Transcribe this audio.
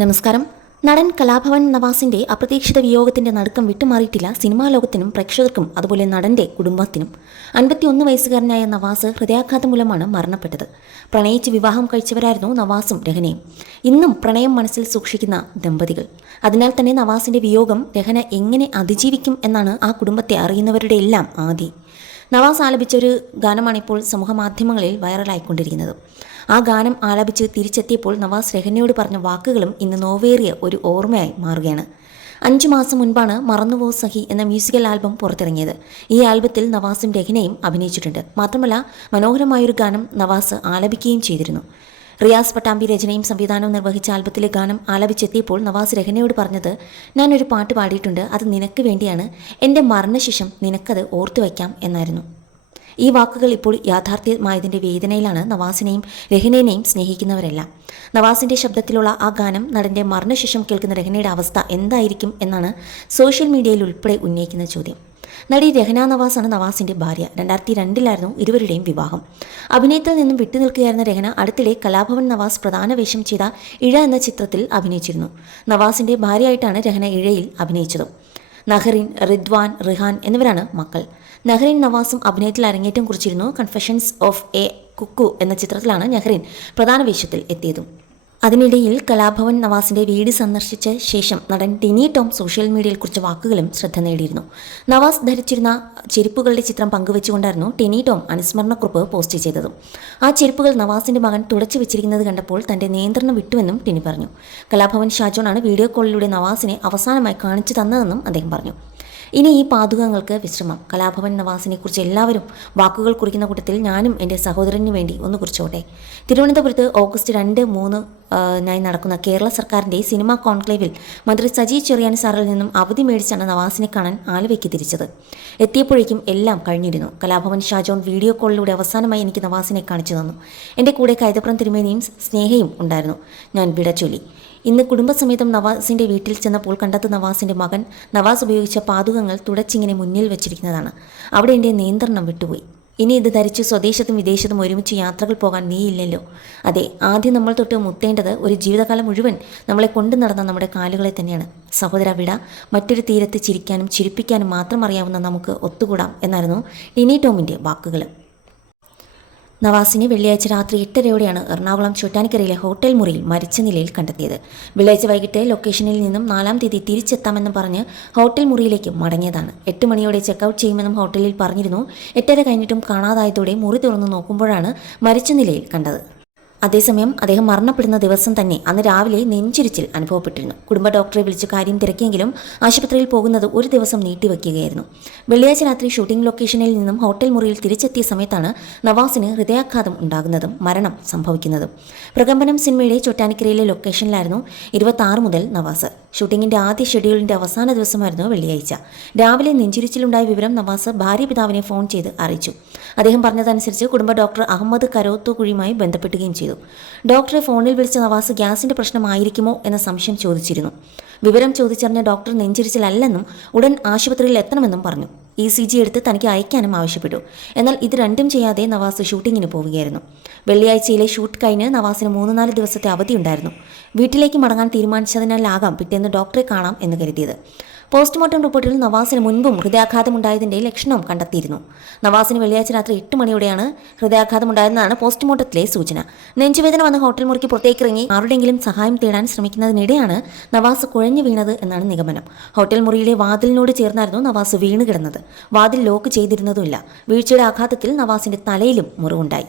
നമസ്കാരം. നടൻ കലാഭവൻ നവാസിന്റെ അപ്രതീക്ഷിത വിയോഗത്തിന്റെ നടുക്കം വിട്ടുമാറിയിട്ടില്ല സിനിമാ ലോകത്തിനും പ്രേക്ഷകർക്കും അതുപോലെ നടന്റെ കുടുംബത്തിനും. 51 വയസ്സുകാരനായ നവാസ് ഹൃദയാഘാതം മൂലമാണ് മരണപ്പെട്ടത്. പ്രണയിച്ച് വിവാഹം കഴിച്ചവരായിരുന്നു നവാസും രഹനയും. ഇന്നും പ്രണയം മനസ്സിൽ സൂക്ഷിക്കുന്ന ദമ്പതികൾ. അതിനാൽ തന്നെ നവാസിന്റെ വിയോഗം രഹന എങ്ങനെ അതിജീവിക്കും എന്നാണ് ആ കുടുംബത്തെ അറിയുന്നവരുടെ എല്ലാം ആദി. നവാസ് ആലപിച്ചൊരു ഗാനമാണിപ്പോൾ സമൂഹമാധ്യമങ്ങളിൽ വൈറലായിക്കൊണ്ടിരിക്കുന്നത്. ആ ഗാനം ആലപിച്ച് തിരിച്ചെത്തിയപ്പോൾ നവാസ് രഹനയോട് പറഞ്ഞ വാക്കുകളും ഇന്ന് നോവേറിയ ഒരു ഓർമ്മയായി മാറുകയാണ്. 5 മാസം മുൻപാണ് മറന്നുപോ സഖി എന്ന മ്യൂസിക്കൽ ആൽബം പുറത്തിറങ്ങിയത്. ഈ ആൽബത്തിൽ നവാസും രഹനയും അഭിനയിച്ചിട്ടുണ്ട്. മാത്രമല്ല മനോഹരമായൊരു ഗാനം നവാസ് ആലപിക്കുകയും ചെയ്തിരുന്നു. റിയാസ് പട്ടാമ്പി രചനയും സംവിധാനവും നിർവഹിച്ച ആൽബത്തിലെ ഗാനം ആലപിച്ചെത്തിയപ്പോൾ നവാസ് രഹനയോട് പറഞ്ഞത്, ഞാനൊരു പാട്ട് പാടിയിട്ടുണ്ട്, അത് നിനക്ക് വേണ്ടിയാണ്, എൻ്റെ മരണശേഷം നിനക്കത് ഓർത്തു വയ്ക്കാം എന്നായിരുന്നു. ഈ വാക്കുകൾ ഇപ്പോൾ യാഥാർത്ഥ്യമായതിൻ്റെ വേദനയിലാണ് നവാസിനെയും രഹനയെയും സ്നേഹിക്കുന്നവരെല്ലാം. നവാസിൻ്റെ ശബ്ദത്തിലുള്ള ആ ഗാനം നടൻ്റെ മരണശേഷം കേൾക്കുന്ന രഹനയുടെ അവസ്ഥ എന്തായിരിക്കും എന്നാണ് സോഷ്യൽ മീഡിയയിൽ ഉൾപ്പെടെ ഉന്നയിക്കുന്ന ചോദ്യം. നടി രഹന നവാസാണ് നവാസിൻ്റെ ഭാര്യ. 2002 ഇരുവരുടെയും വിവാഹം. അഭിനയത്തിൽ നിന്നും വിട്ടുനിൽക്കുകയായിരുന്ന രഹന അടുത്തിടെ കലാഭവൻ നവാസ് പ്രധാന വേഷം ചെയ്ത ഇഴ എന്ന ചിത്രത്തിൽ അഭിനയിച്ചിരുന്നു. നവാസിൻ്റെ ഭാര്യയായിട്ടാണ് രഹന ഇഴയിൽ അഭിനയിച്ചത്. നഹറിൻ, റിദ്വാൻ, റിഹാൻ എന്നിവരാണ് മക്കൾ. നഹറിൻ നവാസും അഭിനയത്തിൽ അരങ്ങേറ്റം കുറിച്ചിരുന്നു. കൺഫെഷൻസ് ഓഫ് എ കുക്കു എന്ന ചിത്രത്തിലാണ് നഹറിൻ പ്രധാന വേഷത്തിൽ എത്തിയതും. അതിനിടയിൽ കലാഭവൻ നവാസിന്റെ വീട് സന്ദർശിച്ച ശേഷം നടൻ ടിനി ടോം സോഷ്യൽ മീഡിയയിൽ കുറിച്ച വാക്കുകളും ശ്രദ്ധ നേടിയിരുന്നു. നവാസ് ധരിച്ചിരുന്ന ചെരുപ്പുകളുടെ ചിത്രം പങ്കുവെച്ചുകൊണ്ടായിരുന്നു ടിനി ടോം അനുസ്മരണക്കുറിപ്പ് പോസ്റ്റ് ചെയ്തതും. ആ ചെരുപ്പുകൾ നവാസിന്റെ മകൻ തുടച്ചു വെച്ചിരിക്കുന്നത് കണ്ടപ്പോൾ തന്റെ നിയന്ത്രണം വിട്ടുവെന്നും ടിനി പറഞ്ഞു. കലാഭവൻ ഷാജോണാണ് വീഡിയോ കോളിലൂടെ നവാസിനെ അവസാനമായി കാണിച്ചു തന്നതെന്നും അദ്ദേഹം പറഞ്ഞു. ഇനി ഈ പാതുകങ്ങൾക്ക് വിശ്രമം. കലാഭവൻ നവാസിനെ കുറിച്ച് എല്ലാവരും വാക്കുകൾ കുറിക്കുന്ന കൂട്ടത്തിൽ ഞാനും എൻ്റെ സഹോദരന് വേണ്ടി ഒന്ന് കുറിച്ചോട്ടെ. തിരുവനന്തപുരത്ത് ഓഗസ്റ്റ് 2, 3 നടക്കുന്ന കേരള സർക്കാരിൻ്റെ സിനിമാ കോൺക്ലേവിൽ മന്ത്രി സജി ചെറിയാൻ സാറിൽ നിന്നും അവധി മേടിച്ചാണ് നവാസിനെ കാണാൻ ആലുവയ്ക്ക് തിരിച്ചത്. എത്തിയപ്പോഴേക്കും എല്ലാം കഴിഞ്ഞിരുന്നു. കലാഭവൻ ഷാജോൺ വീഡിയോ കോളിലൂടെ അവസാനമായി എനിക്ക് നവാസിനെ കാണിച്ചു തന്നു. എൻ്റെ കൂടെ കൈതപ്രം തിരുമേനിയും സ്നേഹയും ഉണ്ടായിരുന്നു. ഞാൻ വിട ചൊല്ലി. ഇന്ന് കുടുംബസമേതം നവാസിൻ്റെ വീട്ടിൽ ചെന്നപ്പോൾ കണ്ടത് നവാസിൻ്റെ മകൻ നവാസ് ഉപയോഗിച്ച പാതുകങ്ങൾ തുടച്ചിങ്ങനെ മുന്നിൽ വെച്ചിരിക്കുന്നതാണ്. അവിടെ എൻ്റെ നിയന്ത്രണം വിട്ടുപോയി. ഇനി ഇത് ധരിച്ച് സ്വദേശത്തും വിദേശത്തും ഒരുമിച്ച് യാത്രകൾ പോകാൻ നീയില്ലല്ലോ. അതെ, ആദ്യം നമ്മൾ തൊട്ട് മുത്തേണ്ടത് ഒരു ജീവിതകാലം മുഴുവൻ നമ്മളെ കൊണ്ടു നടന്ന നമ്മുടെ കാലുകളെ തന്നെയാണ്. സഹോദര വിട, മറ്റൊരു തീരത്ത് ചിരിക്കാനും ചിരിപ്പിക്കാനും മാത്രം അറിയാവുന്ന നമുക്ക് ഒത്തുകൂടാം എന്നായിരുന്നു ടിനി ടോമിൻ്റെ വാക്കുകൾ. നവാസിനെ വെള്ളിയാഴ്ച രാത്രി 8:30 എറണാകുളം ചോറ്റാനിക്കരയിലെ ഹോട്ടൽ മുറിയിൽ മരിച്ച നിലയിൽ കണ്ടെത്തിയത്. വെള്ളിയാഴ്ച വൈകിട്ട് ലൊക്കേഷനിൽ നിന്നും 4-ാം തീയതി തിരിച്ചെത്താമെന്ന് പറഞ്ഞ് ഹോട്ടൽ മുറിയിലേക്ക് മടങ്ങിയതാണ്. 8 മണിയോടെ ചെക്കൗട്ട് ചെയ്യുമെന്നും ഹോട്ടലിൽ പറഞ്ഞിരുന്നു. 8:30 കഴിഞ്ഞിട്ടും കാണാതായതോടെ മുറി തുറന്നു നോക്കുമ്പോഴാണ് മരിച്ച നിലയിൽ കണ്ടത്. അതേസമയം അദ്ദേഹം മരണപ്പെടുന്ന ദിവസം തന്നെ അന്ന് രാവിലെ നെഞ്ചിരിച്ചിൽ അനുഭവപ്പെട്ടിരുന്നു. കുടുംബ ഡോക്ടറെ വിളിച്ച് കാര്യം തിരക്കിയെങ്കിലും ആശുപത്രിയിൽ പോകുന്നത് ഒരു ദിവസം നീട്ടിവെക്കുകയായിരുന്നു. വെള്ളിയാഴ്ച രാത്രി ഷൂട്ടിംഗ് ലൊക്കേഷനിൽ നിന്നും ഹോട്ടൽ മുറിയിൽ തിരിച്ചെത്തിയ സമയത്താണ് നവാസിന് ഹൃദയാഘാതം ഉണ്ടാകുന്നതും മരണം സംഭവിക്കുന്നതും. പ്രകമ്പനം സിനിമയുടെ ചോറ്റാനിക്കരയിലെ ലൊക്കേഷനിലായിരുന്നു 26 മുതൽ നവാസ്. ഷൂട്ടിങ്ങിൻ്റെ ആദ്യ ഷെഡ്യൂളിൻ്റെ അവസാന ദിവസമായിരുന്നു വെള്ളിയാഴ്ച. രാവിലെ നെഞ്ചിരിച്ചിലുണ്ടായ വിവരം നവാസ് ഭാര്യ പിതാവിനെ ഫോൺ ചെയ്ത് അറിയിച്ചു. അദ്ദേഹം പറഞ്ഞതനുസരിച്ച് കുടുംബ ഡോക്ടർ അഹമ്മദ് കരോത്തുകുഴിയുമായി ബന്ധപ്പെടുകയും ചെയ്തു. ഡോക്ടറെ ഫോണിൽ വിളിച്ച നവാസ് ഗ്യാസിൻ്റെ പ്രശ്നമായിരിക്കുമോ എന്ന സംശയം ചോദിച്ചിരുന്നു. വിവരം ചോദിച്ചറിഞ്ഞ ഡോക്ടർ നെഞ്ചിരിച്ചിലല്ലെന്നും ഉടൻ ആശുപത്രിയിൽ എത്തണമെന്നും പറഞ്ഞു. ECG എടുത്ത് തനിക്ക് അയക്കാനും ആവശ്യപ്പെട്ടു. എന്നാൽ ഇത് രണ്ടും ചെയ്യാതെ നവാസ് ഷൂട്ടിങ്ങിന് പോവുകയായിരുന്നു. വെള്ളിയാഴ്ചയിലെ ഷൂട്ട് കഴിഞ്ഞ് നവാസിന് 3-4 ദിവസത്തെ അവധിയുണ്ടായിരുന്നു. വീട്ടിലേക്ക് മടങ്ങാൻ തീരുമാനിച്ചതിനാലാകാം പിറ്റേന്ന് ഡോക്ടറെ കാണാം എന്ന് കരുതിയത്. പോസ്റ്റ്മോർട്ടം റിപ്പോർട്ടിൽ നവാസിന് മുൻപും ഹൃദയാഘാതമുണ്ടായതിൻ്റെ ലക്ഷണം കണ്ടെത്തിയിരുന്നു. നവാസിന് വെള്ളിയാഴ്ച രാത്രി 8 മണിയോടെയാണ് ഹൃദയാഘാതമുണ്ടായതെന്നാണ് പോസ്റ്റ്മോർട്ടത്തിലെ സൂചന. നെഞ്ചുവേദന വന്ന് ഹോട്ടൽ മുറിക്ക് പുറത്തേക്കിറങ്ങി ആരുടെയെങ്കിലും സഹായം തേടാൻ ശ്രമിക്കുന്നതിനിടെയാണ് നവാസ് കുഴഞ്ഞു വീണത് എന്നാണ് നിഗമനം. ഹോട്ടൽ മുറിയിലെ വാതിലിനോട് ചേർന്നായിരുന്നു നവാസ് വീണ് കിടന്നത്. വാതിൽ ലോക്ക് ചെയ്തിരുന്നതുമില്ല. വീഴ്ചയുടെ ആഘാതത്തിൽ നവാസിന്റെ തലയിലും മുറിവുണ്ടായി.